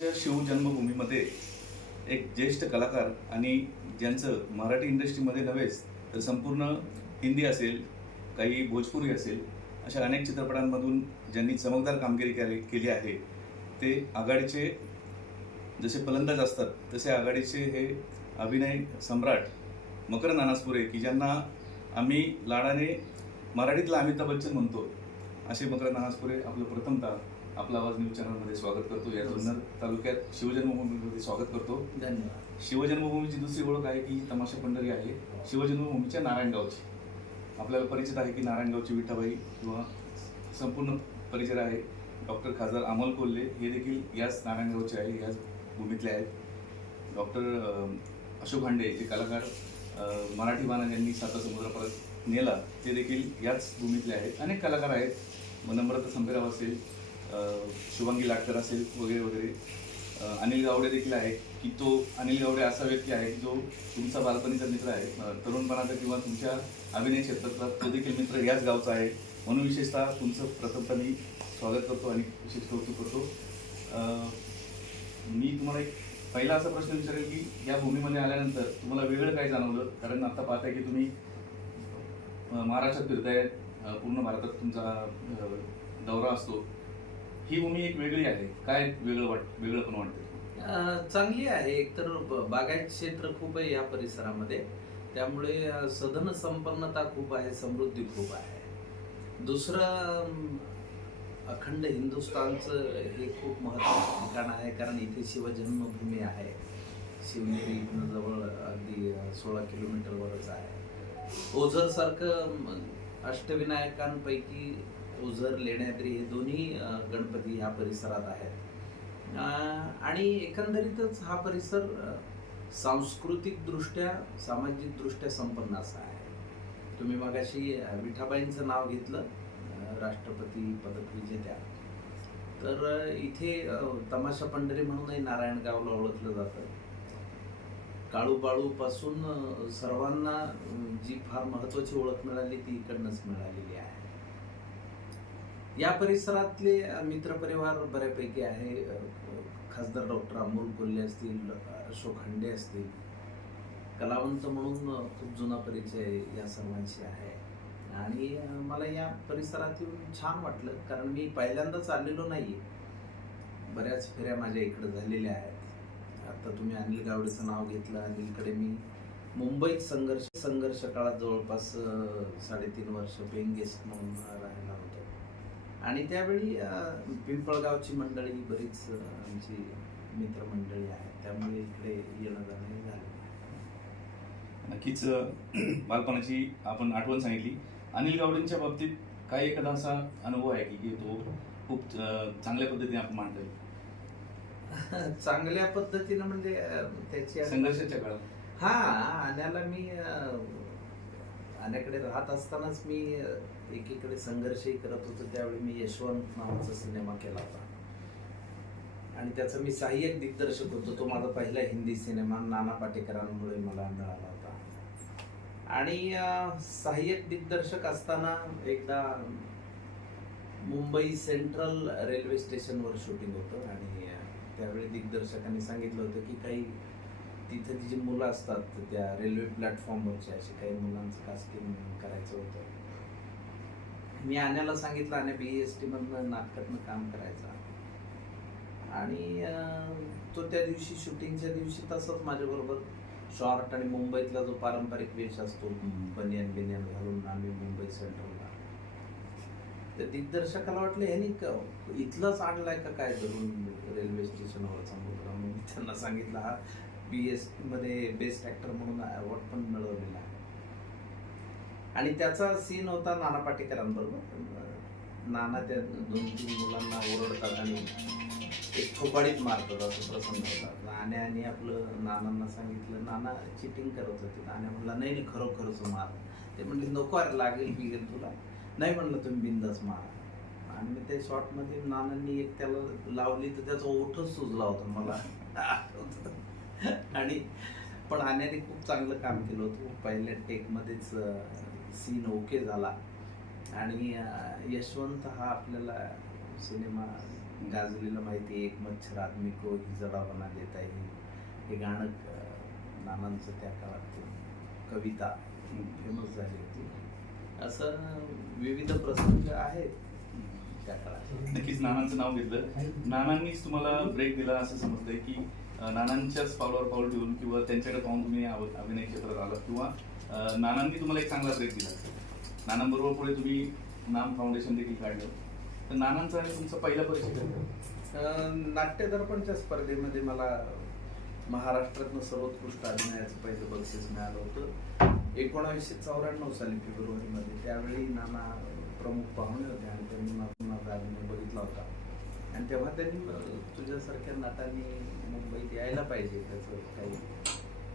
शिवजन्मभूमीमध्ये एक ज्येष्ठ कलाकार आणि ज्यांचं मराठी इंडस्ट्रीमध्ये नव्हेच तर संपूर्ण हिंदी असेल, काही भोजपुरी असेल, अशा अनेक चित्रपटांमधून ज्यांनी चमकदार कामगिरी केली आहे, ते आघाडीचे जसे फलंदाज असतात तसे आघाडीचे हे अभिनय सम्राट मकरंद अनासपुरे, की ज्यांना आम्ही लाडाने मराठीतला अमिताभ बच्चन म्हणतो, असे मकरंद अनासपुरे आपलं प्रथमतः आपला आवाज न्यूज चॅनलमध्ये स्वागत करतो. या जुन्नर तालुक्यात शिवजन्मभूमीमध्ये स्वागत करतो. धन्यवाद. शिवजन्मभूमीची दुसरी ओळख आहे की तमाशा पंढरी आहे शिवजन्मभूमीच्या नारायणगावची. आपल्याला परिचित आहे की नारायणगावची विठाबाई किंवा संपूर्ण परिचय आहे. डॉक्टर खासदार अमोल कोल्हे हे देखील याच नारायणगावचे आहे, याच भूमीतले आहेत. डॉक्टर अशोक हांडे जे कलाकार मराठी बाणा ज्यांनी साता समुद्रापर्यंत नेला, ते देखील याच भूमीतले आहेत. अनेक कलाकार आहेत, नम्रता संभेराव असेल, शुभांगी लाटकर असेल, वगैरे वगैरे. अनिल गावडे देखील आहे, की तो अनिल गावडे असा व्यक्ती आहे जो तुमचा बालपणीचा मित्र आहे, तरुणपणाचा किंवा तुमच्या अभिनय क्षेत्रातला तो देखील मित्र याच गावचा आहे. म्हणून विशेषतः तुमचं प्रथमतः मी स्वागत करतो आणि विशेष कौतुक करतो. मी तुम्हाला एक पहिला असा प्रश्न विचारेल की या भूमीमध्ये आल्यानंतर तुम्हाला वेगळं काय जाणवलं? कारण आता पाहताय की तुम्ही महाराष्ट्रात फिरताय, पूर्ण भारतात तुमचा दौरा असतो. ही भूमी एक वेगळी आहे, काय वेगळं पण वाटतं? चांगली आहे. एकतर बागायत क्षेत्र खूप आहे या परिसरामध्ये, त्यामुळे सधन संपन्नता खूप आहे, समृद्धी खूप आहे. दुसरं, अखंड हिंदुस्थानचं हे खूप महत्त्वाचं ठिकाण आहे, कारण इथे शिवजन्मभूमी आहे. शिवनेरी इथनं जवळ अगदी 16 किलोमीटरवरच आहे. ओझरसारखं अष्टविनायकांपैकी ओझर, लेण्याद्री हे दोन्ही गणपती ह्या परिसरात आहेत. आणि एकंदरीतच हा परिसर सांस्कृतिकदृष्ट्या, सामाजिकदृष्ट्या संपन्न असा आहे. तुम्ही मगाशी विठाबाईंचं नाव घेतलं, राष्ट्रपती पदक विजेत्या. तर इथे तमाशा पंढरी म्हणूनही नारायणगावला ओळखलं जातं. काळूबाळूपासून सर्वांना जी फार महत्त्वाची ओळख मिळाली ती इकडनंच मिळालेली आहे. या परिसरातले मित्रपरिवार बऱ्यापैकी आहे. खासदार डॉक्टर अमोल कोल्हे असतील, अशोक हांडे असतील. कलावंत म्हणून खूप जुना परिचय या सर्वांशी आहे. आणि मला या परिसरात येऊन छान वाटलं, कारण मी पहिल्यांदाच आलेलो नाही आहे. बऱ्याच फेऱ्या माझ्या इकडं झालेल्या आहेत. आता तुम्ही अनिल गावडेचं नाव घेतलं. अनिलकडे मी मुंबईत संघर्ष काळात जवळपास 3.5 वर्ष पेइंग गेस्ट म्हणून राहायला होतो. आणि त्यावेळी पिंपळगावची मंडळी बरीच आमची मित्रमंडळी आहे, त्यामुळे इकडे येणं जाणं झालं. नक्कीच बालपणाची आपण आठवण सांगितली. अनिल गावडेंच्या बाबतीत काही एखादा असा अनुभव आहे की तो खूप चांगल्या पद्धतीने आपण मांडता येईल? चांगल्या पद्धतीनं म्हणजे त्याची संघर्षाच्या काळात आण्याला मी आण्याकडे राहत असतानाच मी एकीकडे संघर्षही करत होतो. त्यावेळी मी यशवंत नावाचा सिनेमा केला होता आणि त्याचा मी सहाय्यक दिग्दर्शक होतो. तो माझा पहिला हिंदी सिनेमा नाना पाटेकरांमुळे मला मिळाला होता. आणि सहाय्यक दिग्दर्शक असताना एकदा मुंबई सेंट्रल रेल्वे स्टेशनवर शूटिंग होतं आणि त्यावेळी दिग्दर्शकांनी सांगितलं होतं की काही तिथे जी मुलं असतात त्या रेल्वे प्लॅटफॉर्मवरची, अशी काही मुलांचं कास्टिंग करायचं होतं. मी आण्याला सांगितलं, आणि BEST मधनं नाटकातनं काम करायचं. आणि तो त्या दिवशी शूटिंगच्या दिवशी तसंच माझ्याबरोबर शॉर्ट आणि मुंबईतला जो पारंपरिक वेश असतो, बनियन बिनियन घालून आम्ही मुंबई सेंट्रलला. त्या दिग्दर्शकाला वाटलं ह्यानी इथलंच आणलाय का काय धरून रेल्वे स्टेशनवरचा मुलगा. मग मी त्यांना सांगितलं, हा BEST मध्ये बेस्ट ॲक्टर म्हणून अवॉर्ड पण मिळवलेला आहे. आणि त्याचा सीन होता नाना पाटेकरांबरोबर. नाना त्या 2-3 मुलांना ओरडतात आणि एक थोपाडीत मारतात, असं प्रसंग होता. आणि आपलं नानांना सांगितलं, नाना चिटिंग करत होते. नाना म्हणला, नाही खरोखरच मार. ते म्हणले, नको अरे, लागेल बिगेल तुला. नाही म्हणलं, तुम्ही बिंदास मारा. आणि मी त्या शॉर्टमध्ये नानांनी एक त्याला लावली तर त्याचा ओठच सुजला होता मला. आणि पण आण्याने खूप चांगलं काम केलं होतं. पहिल्या टेकमध्येच सीन ओके झाला. आणि यशवंत हा आपल्याला सिनेमा गाजलेलं माहिती आहे, एक मच्छर आदमी को ही जडा बना देता है, हे गाणं नानांचं त्या काळात कविता फेमस झाली होती. असं विविध प्रसंग आहेत त्या काळात. नक्कीच नानांचं नाव घेतलं, नानांनीच तुम्हाला ब्रेक दिला असं समजतंय की नानांच्याच पावलावर पाऊल ठेवून किंवा त्यांच्याकडे पाहून तुम्ही अभिनय क्षेत्रात आलात किंवा नानांनी तुम्हाला एक चांगला ब्रेक दिला. नानांबरोबर पुढे तुम्ही नाम फाउंडेशन देखील काढलं. तर नानांचा आणि तुमचा पहिला परिचय काय? नाट्य दर्पणच्या स्पर्धेमध्ये मला महाराष्ट्रातनं सर्वोत्कृष्ट अभिनयाचं पहिलं बक्षीस मिळालं होतं 1994 साली फेब्रुवारीमध्ये. त्यावेळी नाना प्रमुख पाहुणे होते आणि त्यांनी माझा अभिनय बघितला होता आणि तेव्हा त्यांनी तुझ्यासारख्या नटांनी मुंबईत यायला पाहिजे, त्याचं काही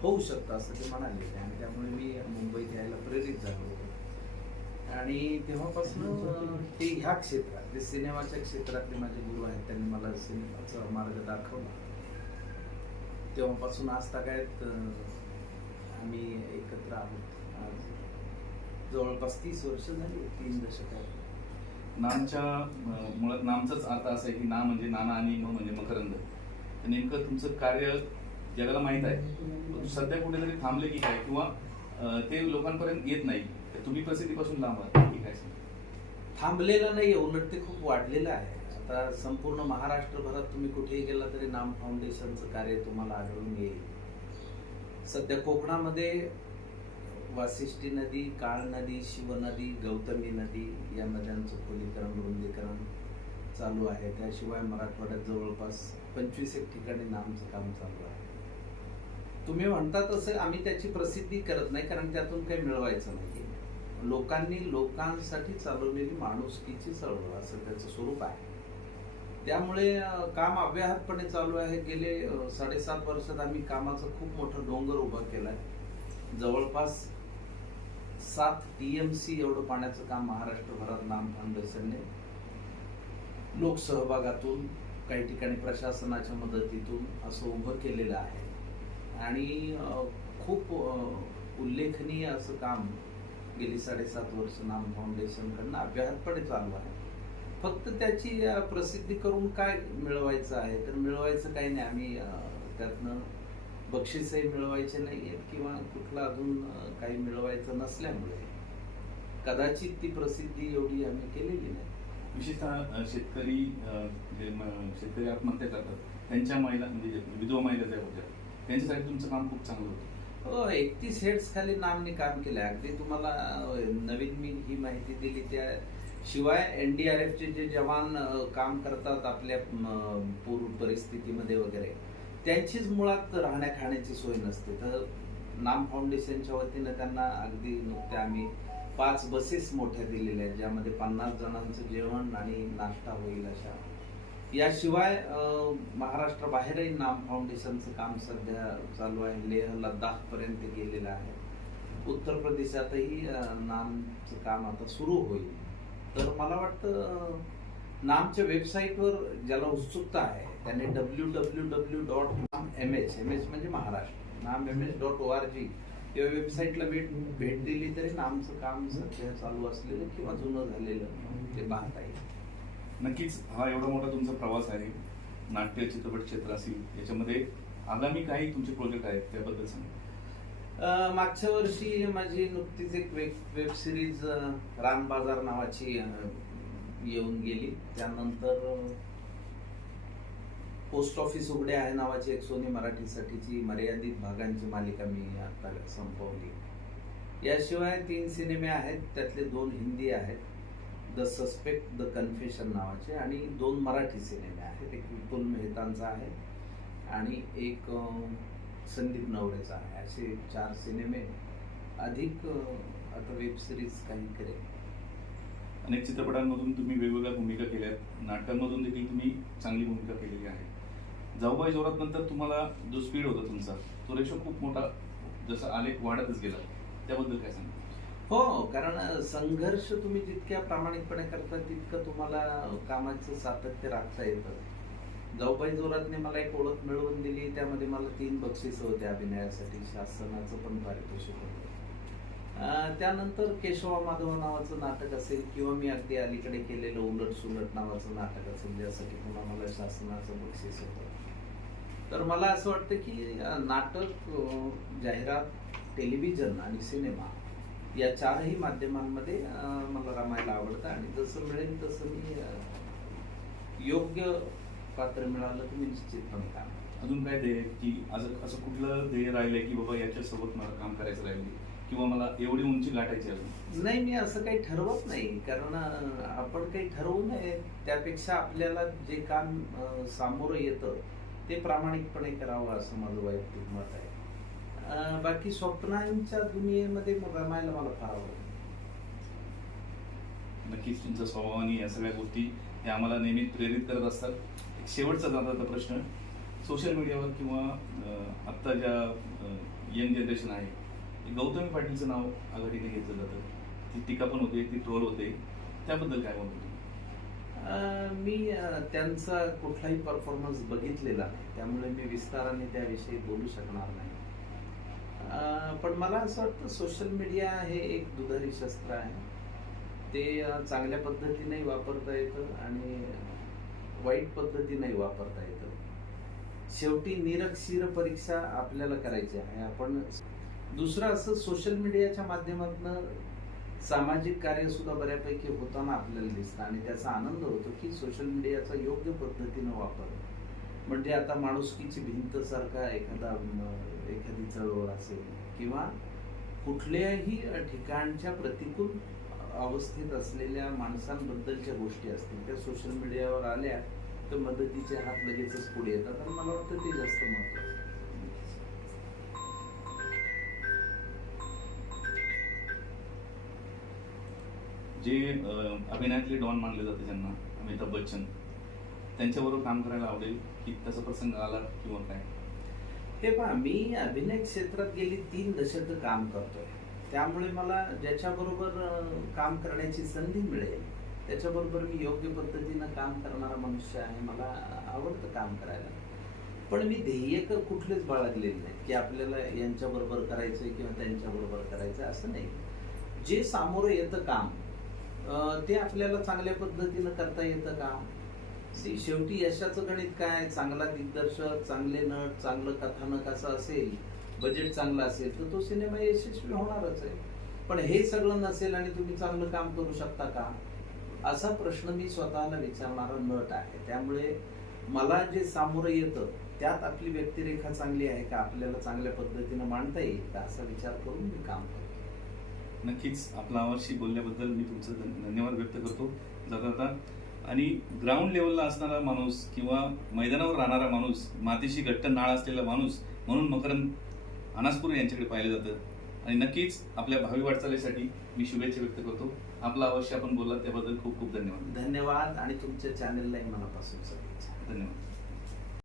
होऊ शकतं असं ते म्हणाले आणि त्यामुळे मी मुंबईत यायला प्रेरित झालो होतो. आणि तेव्हापासून ते ह्या क्षेत्रात सिनेमाच्या क्षेत्रातले माझे गुरु आहेत, त्यांनी मला सिनेमाचा मार्ग दाखवला. तेव्हापासून आज तागायत आम्ही एकत्र आहोत. आज जवळपास 30 वर्ष झाली, 3 दशक आहेत. नामच्या मुळात नामचाच अर्थ असा आहे की ना म्हणजे नाना आणि म म्हणजे मकरंद. तर नेमकं तुमचं कार्य जगाला माहीत आहे, पण सध्या कुठेतरी थांबले की काय किंवा ते लोकांपर्यंत येत नाही, तर तुम्ही प्रसिद्धीपासून लांब आहात की काय? थांबलेलं नाही, उलट ते खूप वाढलेलं आहे. आता संपूर्ण महाराष्ट्रभरात तुम्ही कुठेही गेला तरी नाम फाउंडेशनचं कार्य तुम्हाला आढळून येईल. सध्या कोकणामध्ये वासिष्ठी नदी, काळ नदी, शिव नदी, गौतमी नदी या नद्यांचं खोलीकरण रुंदीकरण चालू आहे. त्याशिवाय मराठवाड्यात जवळपास 25 ठिकाणी नामचं काम चालू आहे. तुम्ही म्हणता तसं आम्ही त्याची प्रसिद्धी करत नाही, कारण त्यातून काही मिळवायचं नाही. लोकांनी लोकांसाठी चालवलेली माणुसकीची चळवळ असं त्याचं स्वरूप आहे. त्यामुळे काम अव्याहतपणे चालू आहे. गेले 7.5 वर्षात आम्ही कामाचं खूप मोठं डोंगर उभा केलाय. जवळपास 7 TMC एवढं पाण्याचं काम महाराष्ट्रभरात नाम फाउंडेशनने लोकसहभागातून, काही ठिकाणी प्रशासनाच्या मदतीतून असं उभं केलेलं आहे. आणि खूप उल्लेखनीय असं काम गेली 7.5 वर्ष नाम फाउंडेशनकडनं अव्याहतपणे चालू आहे. फक्त त्याची प्रसिद्धी करून काय मिळवायचं आहे, तर मिळवायचं काही नाही. आम्ही त्यातनं बक्षीसही मिळवायचे नाही आहेत किंवा कुठलं अजून काही मिळवायचं नसल्यामुळे कदाचित ती प्रसिद्धी एवढी आम्ही केलेली नाही. विशेषतः शेतकरी आत्महत्या करतात, त्यांच्या महिला म्हणजे विधवा महिला ज्या होत्या त्यांच्यासाठी तुमचं काम खूप चांगलं होतं. 31 हेड्स खाली नामने काम केलं. अगदी तुम्हाला नवीन मी ही माहिती दिली. त्याशिवाय NDRFचे जे जवान काम करतात आपल्या पूर परिस्थितीमध्ये वगैरे, त्यांचीच मुळात राहण्या खाण्याची सोय नसते. तर नाम फाउंडेशनच्या वतीनं त्यांना अगदी नुकत्या आम्ही 5 बसेस मोठ्या दिलेल्या आहेत, ज्यामध्ये 50 जणांचं जेवण आणि नाश्ता होईल अशा. याशिवाय महाराष्ट्राबाहेरही नाम फाउंडेशनचं काम सध्या चालू आहे. लेह लडाख पर्यंत गेलेलं आहे. उत्तर प्रदेशातही नामचं काम आता सुरू होईल. तर मला वाटतं नामच्या वेबसाईटवर ज्याला उत्सुकता आहे त्याने www.nammh म्हणजे महाराष्ट्र nammh.org या वेबसाईटला भेट दिली तरी नामचं काम सध्या चालू असलेलं किंवा जुनं झालेलं ते पाहता येईल. नक्कीच हा एवढा मोठा तुमचा प्रवास आहे, नाट्य चित्रपट क्षेत्र असेल, याच्यामध्ये आगामी काही तुमचे प्रोजेक्ट आहेत त्याबद्दल सांगा. मागच्या वर्षी माझी नुकतीच एक वेब सिरीज रान बाजार नावाची येऊन गेली. त्यानंतर पोस्ट ऑफिस उघडे आहे नावाची एक सोनी मराठीसाठीची मर्यादित भागांची मालिका मी आता संपवली. याशिवाय 3 सिनेमे आहेत, त्यातले 2 हिंदी आहेत, द सस्पेक्ट, द कन्फेशन नावाचे, आणि 2 मराठी सिनेमे आहेत. एक विपुल मेहतांचा आहे आणि एक संदीप नवरेचा आहे. असे 4 सिनेमे अधिक आता वेब सिरीज काही करेल. अनेक चित्रपटांमधून तुम्ही वेगवेगळ्या भूमिका केल्यात, नाटकांमधून देखील तुम्ही चांगली भूमिका केलेली आहे. जाऊबाई जोरात नंतर तुम्हाला जो स्पीड होता तुमचा, तो रेशो खूप मोठा जसा आलेख वाढतच गेला, त्याबद्दल काय सांगा? हो, कारण संघर्ष तुम्ही जितक्या प्रामाणिकपणे करता तितकं तुम्हाला कामाचं सातत्य राखता येतं. जाऊबाई जोरातने मला एक ओळख मिळवून दिली. त्यामध्ये मला 3 बक्षिसं होते अभिनयासाठी, शासनाचं पण पारितोषिक होतं. त्यानंतर केशवा माधव नावाचं नाटक असेल किंवा मी अगदी अलीकडे केलेलं उलट सुलट नावाचं नाटक असेल, ज्यासाठी पुन्हा मला शासनाचं बक्षीस होतं. तर मला असं वाटतं की नाटक, जाहिरात, टेलिव्हिजन आणि सिनेमा या चारही माध्यमांमध्ये मला रमायला आवडतं आणि जसं मिळेल तसं मी योग्य पात्र मिळालं तर मी निश्चितपणे काम करेन. अजून काय ध्येय आहे की असं कुठलं ध्येय राहिलंय की बाबा याच्यासोबत मला काम करायचं राहिले किंवा मला एवढी उंची गाठायची अजून? नाही, मी असं काही ठरवत नाही, कारण आपण काही ठरवू नये. त्यापेक्षा आपल्याला जे काम सामोरं येतं ते प्रामाणिकपणे करावं असं माझं वैयक्तिक मत आहे. बाकी स्वप्नांच्या दुनियेमध्ये रमायला मला फार आवडतं. नक्कीच तुमचा स्वभाव आणि या सगळ्या गोष्टी हे आम्हाला नेहमी प्रेरित करत असतात. एक शेवटचा जाता प्रश्न, सोशल मीडियावर किंवा आत्ता ज्या यंग जनरेशन आहे, गौतमी पाटीलचं नाव आघाडीने घेतलं जातं, ती टीका पण होते, ती ट्रोल होते, त्याबद्दल काय म्हणतो तुम्ही? मी त्यांचा कुठलाही परफॉर्मन्स बघितलेला नाही, त्यामुळे मी विस्ताराने त्याविषयी बोलू शकणार नाही. पण मला असं वाटतं सोशल मीडिया हे एक दुधारी शस्त्र आहे. ते चांगल्या पद्धतीने वापरता येतं आणि वाईट पद्धतीने वापरता येतं. शेवटी निरक्षीर परीक्षा आपल्याला करायची आहे. आपण दुसरं असं सोशल मीडियाच्या माध्यमातून सामाजिक कार्य सुद्धा बऱ्यापैकी होताना आपल्याला दिसतं आणि त्याचा आनंद होतो की सोशल मीडियाचा योग्य पद्धतीनं वापर, म्हणजे आता माणुसकीची भिंत सारखा एखादी चळवळ असेल किंवा कुठल्याही ठिकाणच्या प्रतिकूल अवस्थेत असलेल्या माणसांबद्दलच्या गोष्टी असतील, त्या सोशल मीडियावर आल्या तर मदतीचे हात लगेचच पुढे येतात आणि मला वाटतं ते जास्त महत्त्वाचं. जे अभिनयातले डॉन मानले जाते ज्यांना, अमिताभ बच्चन, त्यांच्याबरोबर काम करायला आवडेल की तसा प्रसंग आला किंवा काय? हे पहा, मी अभिनय क्षेत्रात गेली 3 दशकं काम करतोय, त्यामुळे मला ज्याच्याबरोबर काम करण्याची संधी मिळेल त्याच्याबरोबर मी योग्य पद्धतीनं काम करणारा मनुष्य आहे. मला आवडतं काम करायला, पण मी ध्येयक कुठलेच बाळगलेले नाही की आपल्याला यांच्याबरोबर करायचंय किंवा त्यांच्याबरोबर करायचं, असं नाही. जे सामोरं येतं काम ते आपल्याला चांगल्या पद्धतीनं करता येतं का? शेवटी यशाचं गणित काय? चांगला दिग्दर्शक, चांगले नट, चांगलं कथानक असं असेल, बजेट चांगलं असेल तर तो सिनेमा यशस्वी होणारच आहे. पण हे सगळं नसेल आणि तुम्ही चांगलं काम करू शकता का, असा प्रश्न मी स्वतःला विचारणारा नट आहे. त्यामुळे मला जे सामोरं येतं त्यात आपली व्यक्तिरेखा चांगली आहे का, आपल्याला चांगल्या पद्धतीनं मांडता येईल का, असा विचार करून मी काम करतो. नक्कीच आपला आवाजशी बोलल्याबद्दल मी तुमचं धन्यवाद व्यक्त करतो जाता जाता. आणि ग्राउंड लेवलला असणारा माणूस किंवा मैदानावर राहणारा माणूस, मातीशी घट्ट नाळ असलेला माणूस म्हणून मकरंद अनासपुरे यांच्याकडे पाहिलं जातं आणि नक्कीच आपल्या भावी वाटचालीसाठी मी शुभेच्छा व्यक्त करतो. आपला अवश्य आपण बोललात त्याबद्दल खूप खूप धन्यवाद. धन्यवाद आणि तुमच्या चॅनललाही मनापासून शुभेच्छा. धन्यवाद.